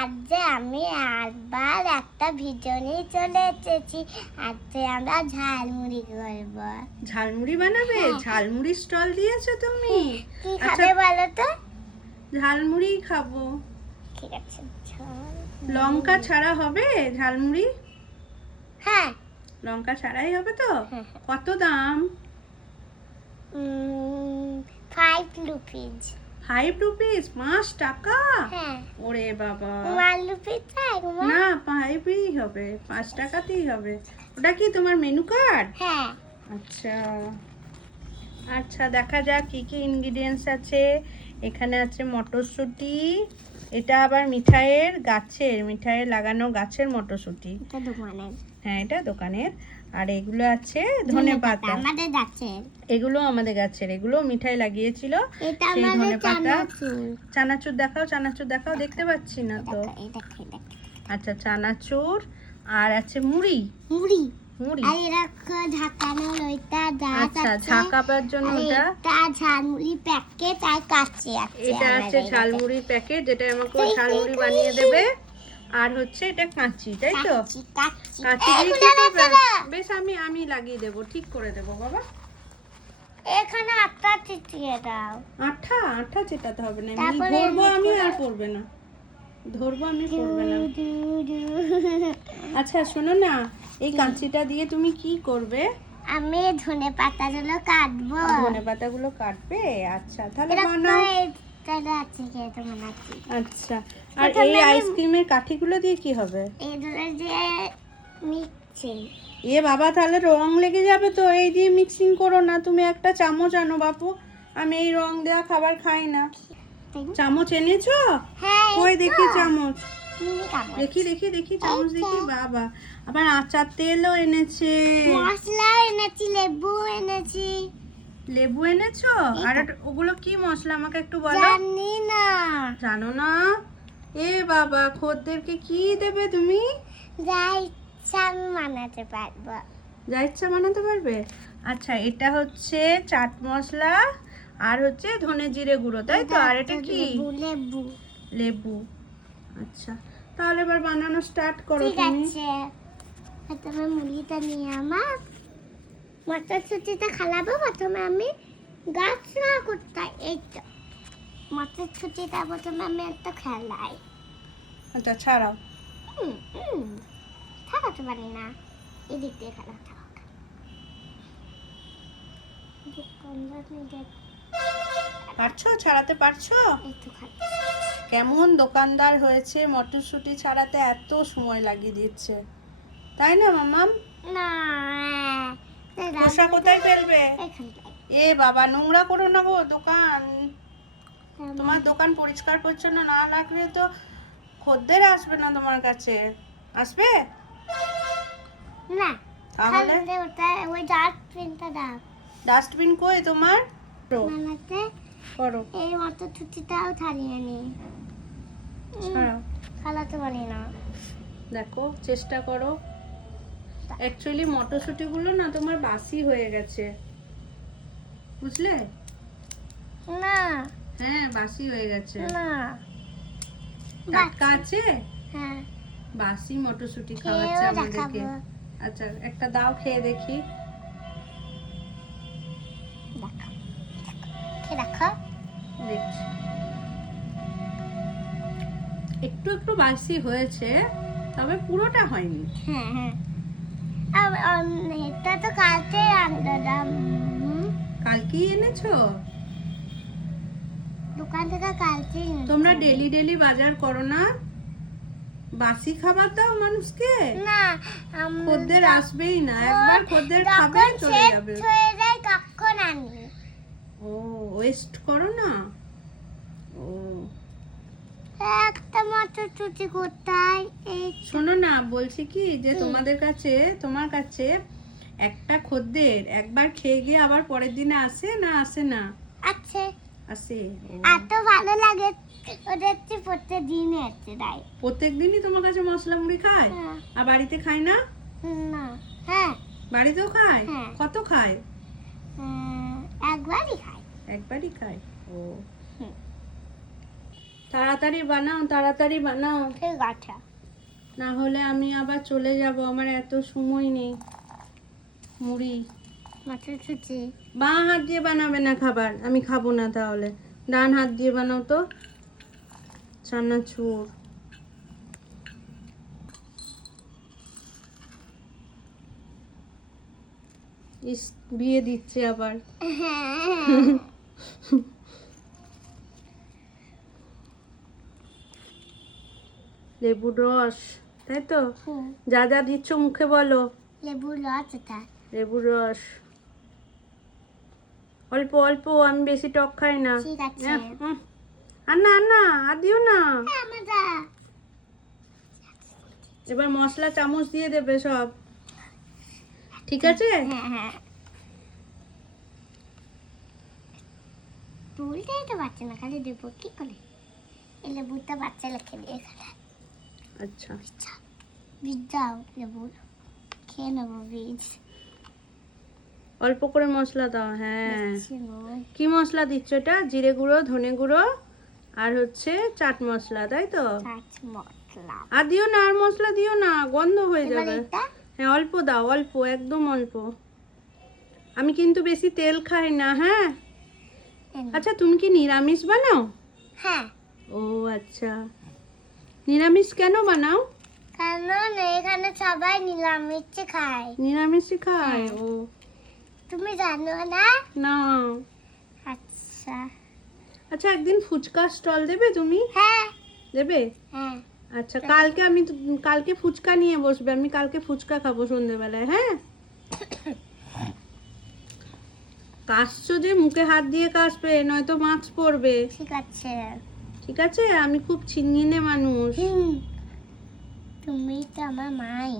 আজ আমি আবার একটা ভিডিও নিয়ে চলে এসেছি। আজ আমরা ঝালমুড়ি করব। ঝালমুড়ি বানাবে? ঝালমুড়ি স্টল দিয়েছো তুমি? কি খাবে বলো তো? ঝালমুড়ি খাবো। ঠিক আছে। লঙ্কা ছাড়া হবে ঝালমুড়ি? হ্যাঁ, লঙ্কা ছাড়াই হবে তো? হ্যাঁ। কত দাম? 5 রুপিজ। 5 রুপিস? 5 টাকা? হ্যাঁ। ওরে বাবা, 1 রুপিজ চাই? না 5ই হবে, 5 টাকাতেই হবে। ওটা কি তোমার মেনু কার্ড? হ্যাঁ। আচ্ছা আচ্ছা, দেখা যাক কি কি ইনগ্রিডিয়েন্টস আছে। এখানে আছে মটরশুঁটি, এটা আবার মিঠাইয়ের লাগানো গাছের মটরশুঁটি। এটা দোকানের। হ্যাঁ, এটা দোকানের। আর এগুলো আছে ধনেপাতা, আমাদের গাছের। এগুলো আমাদের গাছের, এগুলো মিঠাই লাগিয়েছিল। এটা সেই আমাদের ধনেপাতা। চানাচুর। চানাচুর দেখাও, চানাচুর দেখাও, দেখতে পাচ্ছি না তো। আচ্ছা, চানাচুর। আর আছে মুড়ি। মুড়ি। মুড়ি, আর এরকম ঝাঁকানো ওইটা আচ্ছা, ঝাঁকাবার জন্য ওটা। এটা ঝালমুড়ি প্যাকেট আর কাছে আছে। এটা আছে ঝালমুড়ির প্যাকেট, যেটা আমাকে ঝালমুড়ি বানিয়ে দেবে। আর হচ্ছে এটা কাঁচি, তাই তো? কাঁচি দিয়ে কি করবে? বেশ, আমি লাগিয়ে দেবো, ঠিক করে দেবো বাবা। এখানে আটা চিটিয়ে দাও। আঠা চেটাতে হবে না, তারপরে ধরবো আমি এমনি আর পড়বে না, ধরবো আমি পড়বে না। আচ্ছা শোনো না, এই কাঁচিটা দিয়ে তুমি কি করবে? আমি ধনেপাতাগুলো কাটবো। ধনেপাতাগুলো কাটবে? আচ্ছা, তাহলে এরকম বানাও। তাহলে আছে খেতে বানাচ্ছি। আচ্ছা, আর এই আইসক্রিমের কাঠিগুলো দিয়ে কি হবে? এই ধরে যে মিক্সিং। এ বাবা, তাহলে রং লেগে যাবে তো। এই দিয়ে মিক্সিং করো না, তুমি একটা চামচ আনো বাপু। আমি এই রং দেওয়া খাবার খাই না। চামচ এনেছো? হ্যাঁ, কই দেখি চামচ, মিনি চামচ। দেখি চামচ দেখি। বাবা, আবার আচার তেলও এনেছে, মশলা এনেছি, লেবু এনেছি। লেবু এনেছো? আর ওগুলো কি মশলা আমাকে একটু বলো। জানি না। জানো না? এ বাবা, খদ্দেরকে কি দেবে তুমি? যা ইচ্ছা আমি বানাতে পারবো। যা ইচ্ছা বানাতে পারবে? আচ্ছা, এটা হচ্ছে চাট মশলা, আর হচ্ছে ধনে জিরে গুঁড়ো, তাই তো? আর এটা কি? লেবু। লেবু। আচ্ছা, তাহলে এবার বানানো স্টার্ট করো ঠিক তুমি। আছে। প্রথমে মুড়িটা নিয়ে আমার মটরশুঁটিটা খালাবো। প্রথমে আমি গাছ না করতে, এই তো মটরশুঁটিটা প্রথমে আমি একটা খেলাই। আচ্ছা, ছাড়াও। ছাড়াতে পারি না, এদিক দিয়ে খেলাতে হবে। পারছো? ছাড়াতে পারছো? একটু খালি কেমন দোকানদার হয়েছে, মটরশুঁটি ছাড়াতে এত সময় লাগিয়ে দিচ্ছে, তাই না মামাম? না, খোসা কোথায় ফেলবে? এখানটায়। এ বাবা, নোংরা করো না গো দোকান। তোমার দোকান পরিষ্কার পরিচ্ছন্ন না রাখলে তো খদ্দের আসবে না তোমার কাছে। আসবে না, তাহলে? তাহলে ওটা ওই ডাস্টবিনটা দাও। ডাস্টবিন কই তোমার? বানাতে করো, এই মটরশুঁটিটাও ছাড়িয়ে নি। ছাড়াও। খালাতে পারি না। দেখো, চেষ্টা করো। অ্যাকচুয়ালি মটরশুঁটিগুলো না তোমার বাসি হয়ে গেছে, বুঝলে? না, হ্যাঁ, বাসি হয়ে গেছে। না। টাটকা আছে? হ্যাঁ, বাসি মটরশুঁটি খেয়েও খাওয়াচ্ছে আমাদেরকে। দেখাবো। আচ্ছা, একটা দাও, খেয়ে দেখি। দেখো, খেয়ে দেখো। দেখছি, একটু একটু বাসি হয়েছে, তবে পুরোটা হয়নি। হ্যাঁ, হ্যাঁ। এটা তো কালকে আনলাম। কালকেই এনেছো? দোকান থেকে কালকে তোমরা ডেলি ডেলি বাজার করো না? বাসি খাবার দাও মানুষকে। না, খদ্দের আসবেই না, একবার খদ্দের খাবে চলে যাবে। হয়ে যায় তখন আনি। ও, ওয়েস্ট করো না। ও, একটা মটরশুঁটি কোথায়? এই শোনো না, বলছি কি যে তোমার কাছে একটা খদ্দের একবার খেয়ে গিয়ে আবার পরের দিনে আসে না, আসে না? আছে। আসে। এত ভালো লাগে ওদের প্রত্যেকদিন এসে দেয়। প্রত্যেক দিনই তোমার কাছে মশলা মুড়ি খায়? হ্যাঁ। আর বাড়িতে খায় না? না। হ্যাঁ, বাড়িতেও খায়? হ্যাঁ। কত খায়? একবারই খাই। একবারই খায়। ও, তাড়াতাড়ি বানাও, তাড়াতাড়ি বানাও, ঠিক আছে। না হলে আমি আবার চলে যাব, আমার এত সময় নেই। মুড়ি মটরশুঁটি বাঁ হাত দিয়ে বানাবে না খাবার, আমি খাবো না তাহলে। ডান হাত দিয়ে বানাও তো চানাচুর। ইস, বিয়ে দিচ্ছে আবার। হ্যাঁ লেবুর রস, তাই তো? হুম, যা যা দিচ্ছ মুখে বলো। লেবুর রস এটা। লেবুর রস অল্প অল্প, আমি বেশি টক খাই না। ঠিক আছে। আর না, আর না, আর দিও না। হ্যাঁ, মজা। এবার মশলা চামচ দিয়ে দেবে সব, ঠিক আছে? হ্যাঁ হ্যাঁ, তুলতেই তো পারছে না, খালি দেবো কি করে? এই লেবুটা বাচ্চা লেখে দিয়ে খালে। আচ্ছা, বীজ দাও লেবুর, খেয়ে নেবো বীজ। অল্প করে মশলা দাও। হ্যাঁ, দিচ্ছি নুন। কি মশলা দিচ্ছ এটা? জিরে গুঁড়ো, ধনে গুঁড়ো আর হচ্ছে চাট মশলা, তাই তো? চাট মশলা। আর দিও না, আর মশলা দিও না, গন্ধ হয়ে এবার যাবে। এটা হ্যাঁ, অল্প দাও, অল্প, একদম অল্প। আমি কিন্তু বেশি তেল খাই না, হ্যাঁ। আচ্ছা, তুমি কি নিরামিষ বানাও? হ্যাঁ, ও আচ্ছা, নিরামিষ কেন বানাও? কারণ এখানে সবাই নিরামিষ খায়। নিরামিষই খায়? ও তুমি জানো না? না। আচ্ছা। আচ্ছা, একদিন ফুচকা স্টল দেবে তুমি? হ্যাঁ দেবে? হ্যাঁ, আচ্ছা, কালকে ফুচকা নিয়ে বসবে, আমি কালকে ফুচকা খাবো সন্ধ্যেবেলায়, হ্যাঁ। কাশছো যে, মুখে হাত দিয়ে কাশবে, নয়তো মাস্ক পরবে। ঠিক আছে। ঠিক আছে, আমি খুব ছিনঘিনে মানুষ। তুমি তো আমার মাই।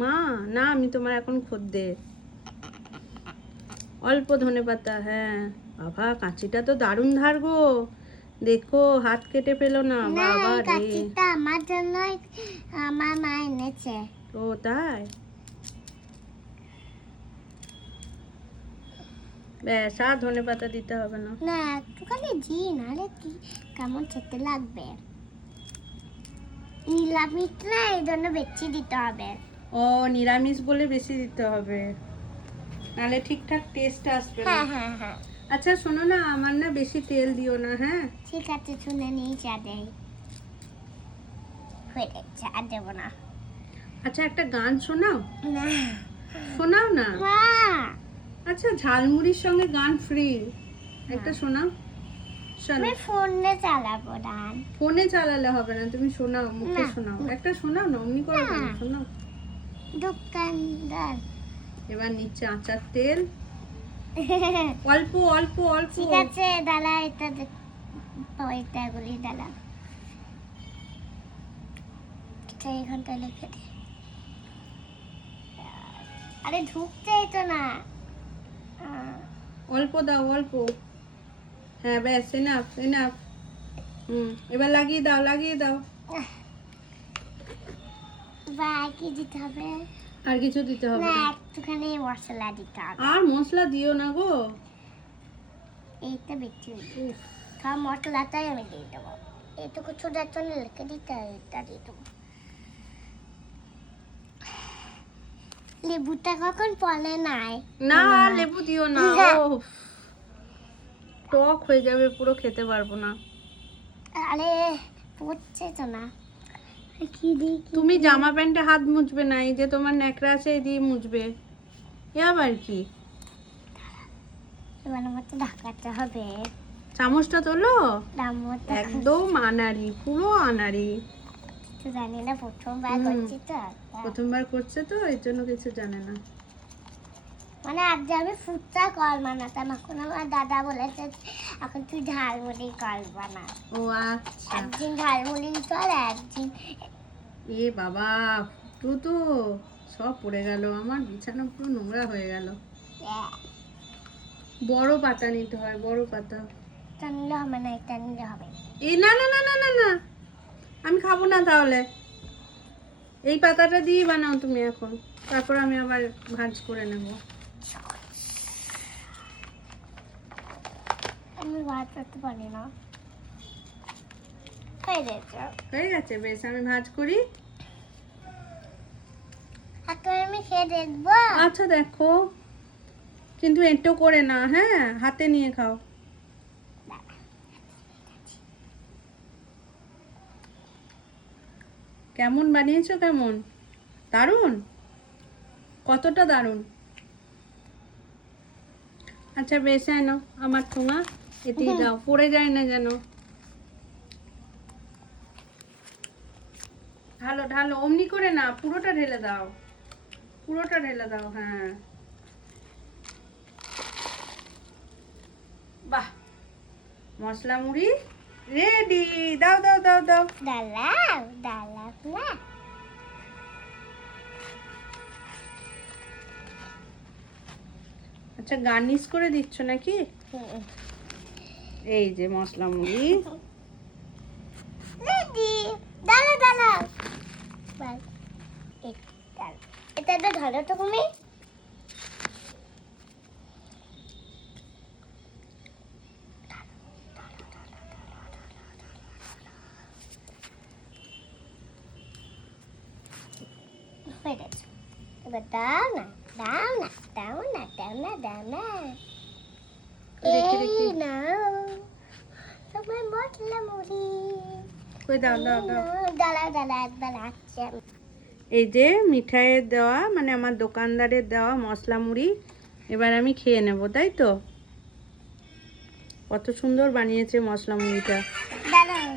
মা না, আমি তোমার এখন খদ্দের। অল্প ধনেপাতা, হ্যাঁ। বাবা, কাঁচিটা তো দারুণ ধার গো, দেখো হাত কেটে ফেলো না। না, বাবা এই রে, কাঠিটা আমার জন্যই আমার মা এনেছে। ও তাই? ব্যাস, আর ধনেপাতা দিতে হবে না। না, একটুখানি জি, নাহলে কি কেমন খেতে লাগবে। নিরামিষ না, এই জন্য বেশি দিতে হবে। ও, নিরামিষ বলে বেশি দিতে হবে, নাহলে ঠিকঠাক টেস্ট আসবে না। হ্যাঁ হ্যাঁ হ্যাঁ, আচ্ছা শোনো না, আমার না বেশি তেল দিও না, হ্যাঁ। ঠিক আছে, শুনে নিই, চা দেই। হয়ে গেছে, আর দেবো না। আচ্ছা, একটা গান শোনাও। না শোনাও না। মা, আচ্ছা, ঝালমুড়ির সঙ্গে গান ফ্রি, একটা শোনাও। শোনো, আমি ফোনে চালাবো গান। ফোনে চালালে হবে না, তুমি শোনাও, মুখে না, শোনাও, একটা শোনাও না, অমনি করে না। শোনাও। দোকানদার। এবার নিচে আচার তেল, অল্প অল্প অল্প। ঠিক আছে, দাদা, এটা এটা গুলি দাদা, এটা এখানটা লিখে দে। আরে ঢুকতেই তো না। অল্প দাও, অল্প। হ্যাঁ, ব্যাস, এনাফ এনাফ। এবার লাগিয়ে দাও, লাগিয়ে দাও। বা কি দিতে হবে? আর কিছু দিতে হবে না, না। একটুখানি মশলা দিতে হবে। আর মশলা দিও না গো। এইটা বেশি সব মশলাটাই আমি দিয়ে দেবো। এইটুকু ছোটার জন্য লিখে দিতে হবে, এটা দিয়ে দেবো। লেবুটা কখন পড়ে নাই? না, লেবু দিও না, ও টক হয়ে যাবে পুরো, খেতে পারবো না। আরে পড়ছে তো না। কি দিই? তুমি জামা প্যান্টে হাত মুছবে না, এই যে তোমার ন্যাকড়া আছে, এই দিয়ে মুছবে। এ আবার কি? এবার আমার তো ঢাকাতে হবে। চামচটা তোলো। চামচটা একদম আনাড়ি, পুরো আনাড়ি। তো জানি না, প্রথমবার করছি তো। প্রথমবার করছে তো, এর জন্য কিছু জানে না। মানে আজ যে আমি ফুচকা কল বানাতাম, এখন আমার দাদা বলেছে এখন তুই ঝালমুড়ি কল বানা। ও আচ্ছা, একদিন ঝালমুড়ি কর, একদিন এ বাবা, তো তো সব পড়ে গেল, আমার বিছানা পুরো নোংরা হয়ে গেল। বড় পাতা নিতে হয়, বড় পাতা। এটা নিলে হবে না, এটা নিলে হবে। এই না না না না না না, আমি খাবো না তাহলে। এই পাতাটা দিয়ে বানাও তুমি এখন, তারপর আমি আবার ভাঁজ করে নেব। আমি ভাত করতে পারি না। হয়ে গেছে, বেশ আমি ভাঁজ করি। এখন আমি খেয়ে দেখবো। আচ্ছা দেখো, কিন্তু এঁটো করে না, হ্যাঁ হাতে নিয়ে খাও। কেমন বানিয়েছো, কেমন? দারুণ, কতটা দারুণ। আচ্ছা বেশ, এনো আমার ঠোঙা, এতেই দাও, পড়ে যায় না যেন। ঢালো ঢালো, অমনি করে না, পুরোটা ঢেলে দাও, পুরোটা ঢেলে দাও। হ্যাঁ বাহ, মশলা মুড়ি রেডি। দাও দাও দাও দাও। দাঁড়াও দাঁড়াও না। আচ্ছা গার্নিশ করে দিচ্ছ নাকি? এই যে মশলা মুড়ি রেডি। দাঁড়াও দাঁড়াও, এটা তো ধরো তো তুমি। হয়ে গেছে, এবার দাও না দাও না দাও না দাও না দাও না। রেখে এই রেখে নাও তোমার মশলা মুড়ি। কই দাও দাও দাও। দাঁড়াও দাঁড়াও, একবার আসছে আমি। এই যে মিঠাইয়ের দেওয়া, মানে আমার দোকানদারের দেওয়া মশলা মুড়ি, এবার আমি খেয়ে নেব, তাই তো? কত সুন্দর বানিয়েছে মশলা মুড়িটা। দাঁড়াও